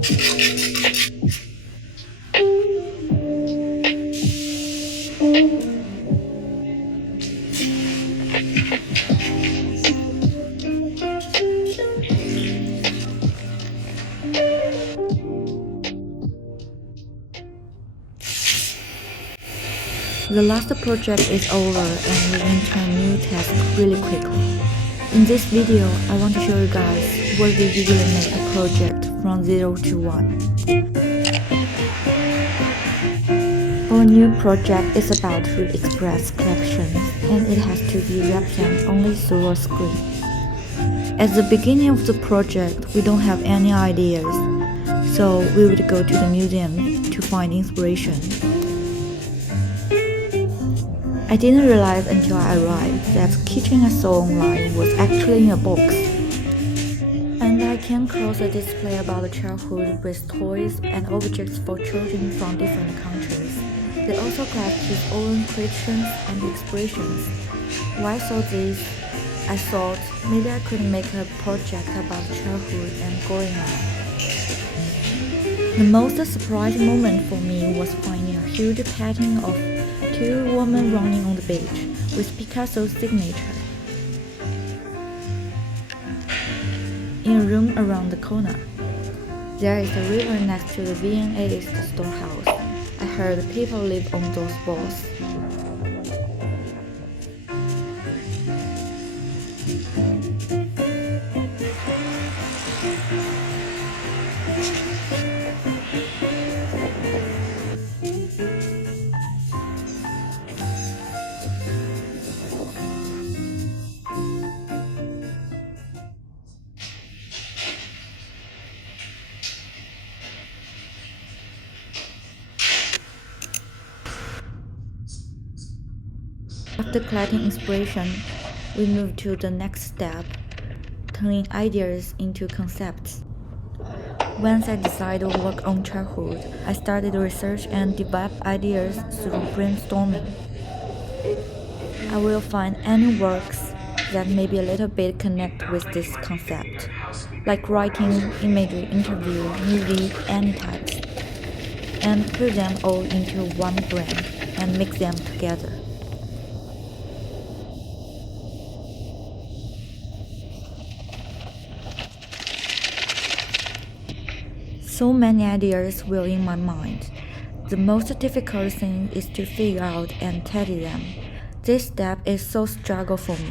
The last project is over and we enter a new task really quickly. In this video, I want to show you guys what we usually make a project from 0 to 1. Our new project is about Food Express collections and it has to be represented only through a screen. At the beginning of the project, we don't have any ideas, so we would go to the museum to find inspiration. I didn't realize until I arrived that Kitchen I saw online was actually in a box. And I came across a display about childhood with toys and objects for children from different countries. They also collect his own questions and expressions. When I saw this, I thought maybe I could make a project about childhood and growing up. The most surprising moment for me was finding a huge painting of two women running on the beach with Picasso's signature. In a room around the corner, there is a river next to the Viennese storehouse. I heard people live on those boats. After collecting inspiration, we moved to the next step, turning ideas into concepts. Once I decided to work on childhood, I started research and develop ideas through brainstorming. I will find any works that maybe a little bit connect with this concept, like writing, imagery, interview, movie, any types, and put them all into one brain and mix them together. So many ideas were in my mind. The most difficult thing is to figure out and tidy them. This step is so struggle for me.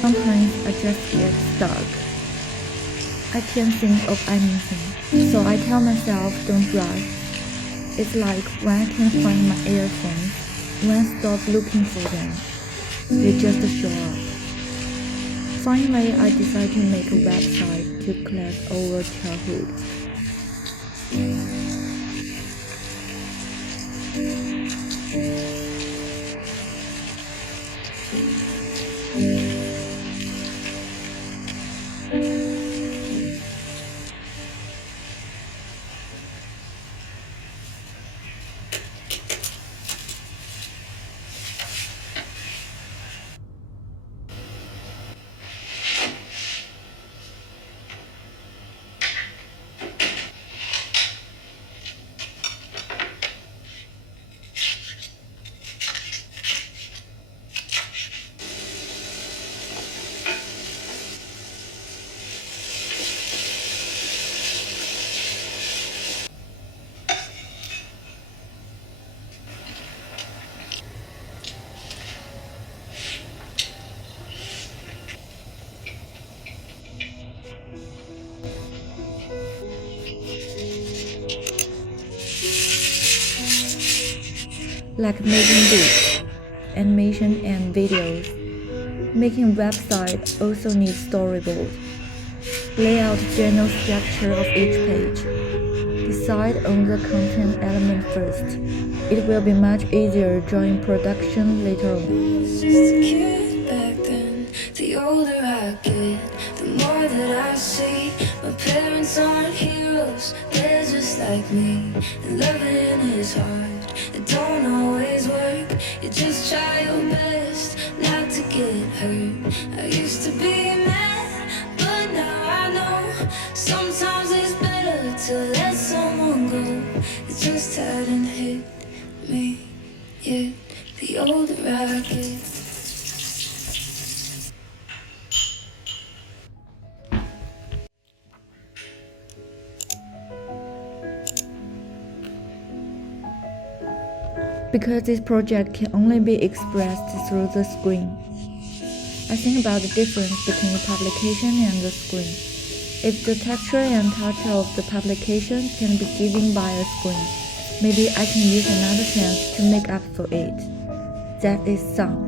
Sometimes I just get stuck. I can't think of anything, so I tell myself don't rush. It's like when I can't find my earphones, when I stop looking for them, they just show up. Finally, I decided to make a website to collect our childhood. Like making books, animation and videos. Making a website also needs storyboard. Lay out general structure of each page. Decide on the content element first. It will be much easier during production later on. Just a kid back then. The older I get, the more that I see. My parents aren't heroes, they're just like me. And loving is hard, it don't always work. You just try your best not to get hurt. I used to be mad, but now I know sometimes it's better to let someone go. It just hadn't hit me yet. The older I get. Because this project can only be expressed through the screen. I think about the difference between the publication and the screen. If the texture and touch of the publication can be given by a screen, maybe I can use another sense to make up for it. That is sound.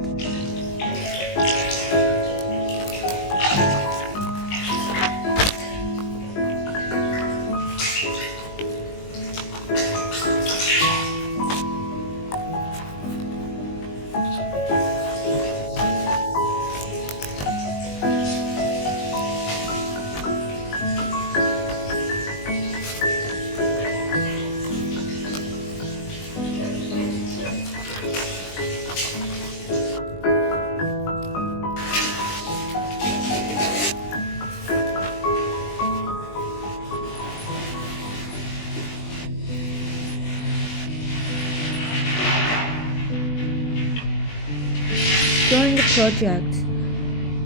During the project,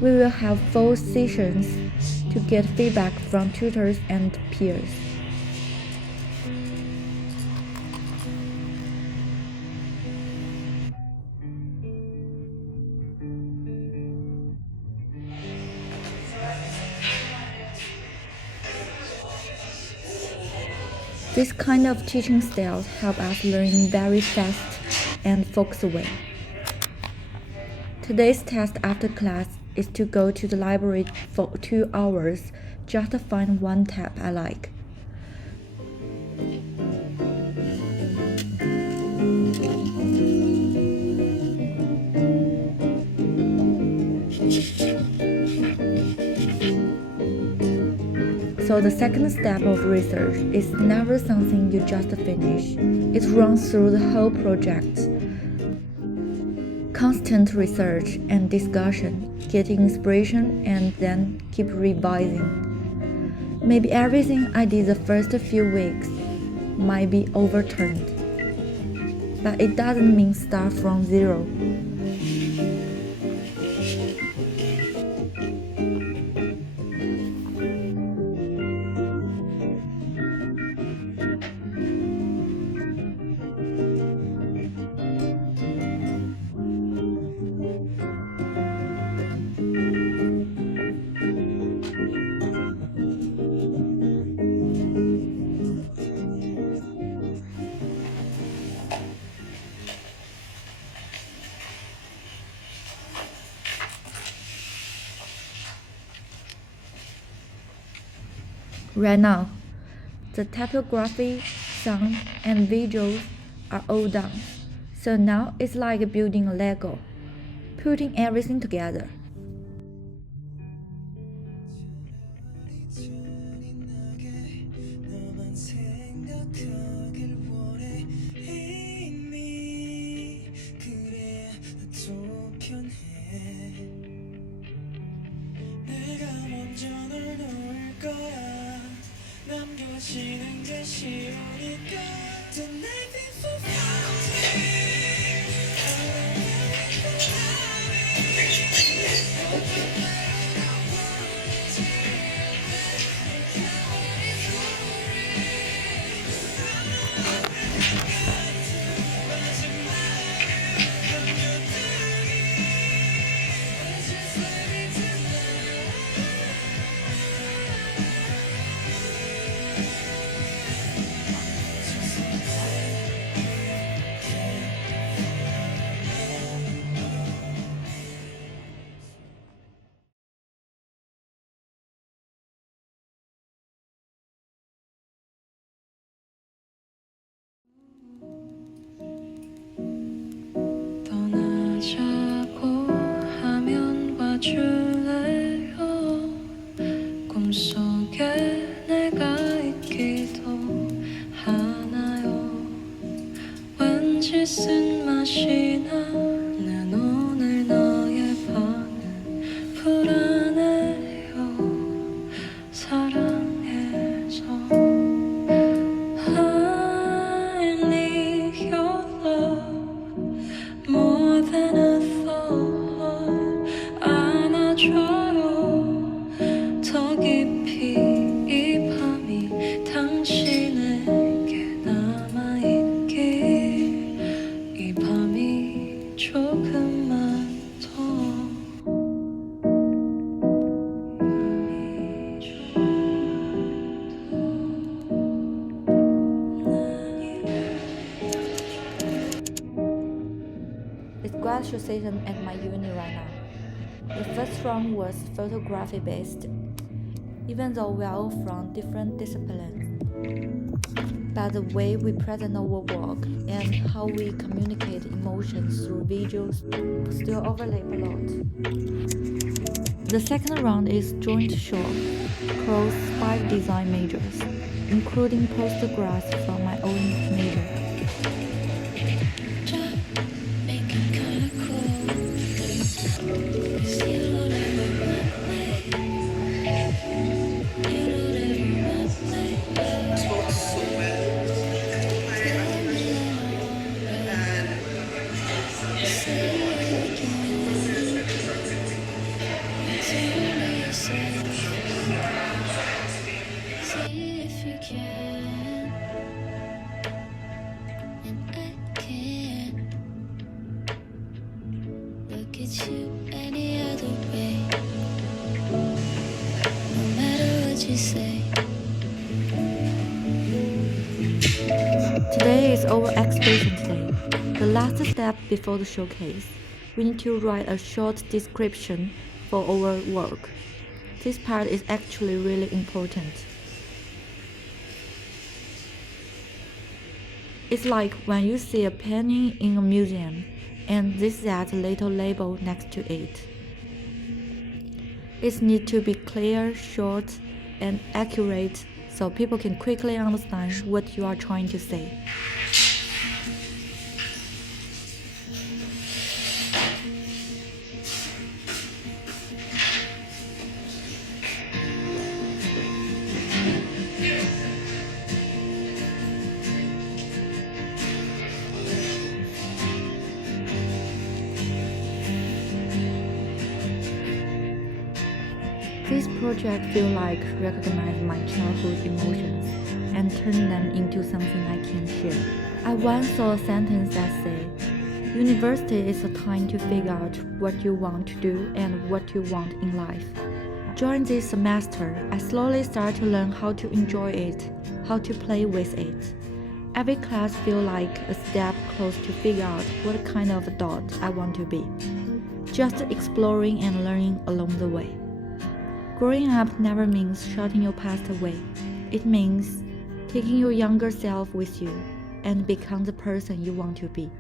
we will have 4 sessions to get feedback from tutors and peers. This kind of teaching styles help us learn very fast and focus away. Today's task after class is to go to the library for 2 hours just to find one tab I like. So the second step of research is never something you just finish. It runs through the whole project. Constant research and discussion, getting inspiration, and then keep revising. Maybe everything I did the first few weeks might be overturned, but it doesn't mean start from zero. Right now, the typography, sound, and visuals are all done. So now it's like building a Lego, putting everything together. 남겨지는 게 쉬우니까 The night before 위에 내가 있기도 하나요. 왠지 쓴맛이 나는 오늘 너의 반응 불안해요. 사랑해서 I need your love more than I thought. 안아줘요 더 깊이 이 밤이 당신에게 남아있길. 이 밤이 조금만 더 It's graduate season at my uni right now. The first round was photography based, even though we are all from different disciplines. But the way we present our work and how we communicate emotions through visuals still overlap a lot. The second round is joint show across 5 design majors, including poster graphs from my own major. make it kinda cool. Cause you don't ever run away. You don't ever run away. See if you can, and I can't look at you any other way. No matter what you say. Today is our exhibition today, the last step before the showcase. We need to write a short description for our work. This part is actually really important. It's like when you see a painting in a museum and this is that little label next to it. It needs to be clear, short, and accurate so people can quickly understand what you are trying to say. This project feels like recognize my childhood emotions and turn them into something I can share. I once saw a sentence that said, "University is a time to figure out what you want to do and what you want in life." During this semester, I slowly started to learn how to enjoy it, how to play with it. Every class feels like a step close to figure out what kind of adult I want to be. Just exploring and learning along the way. Growing up never means shutting your past away. It means taking your younger self with you and become the person you want to be.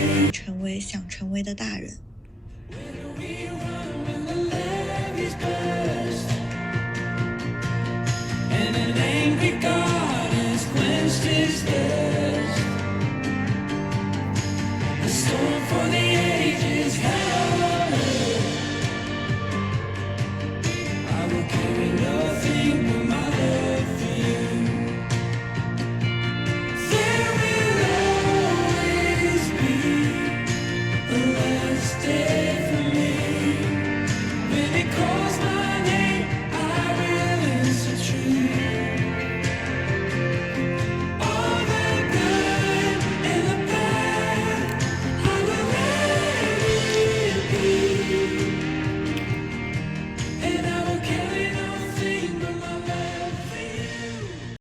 Always 成为想成为的大人。 And an angry God has quenched his thirst. A storm for the ages has. I will carry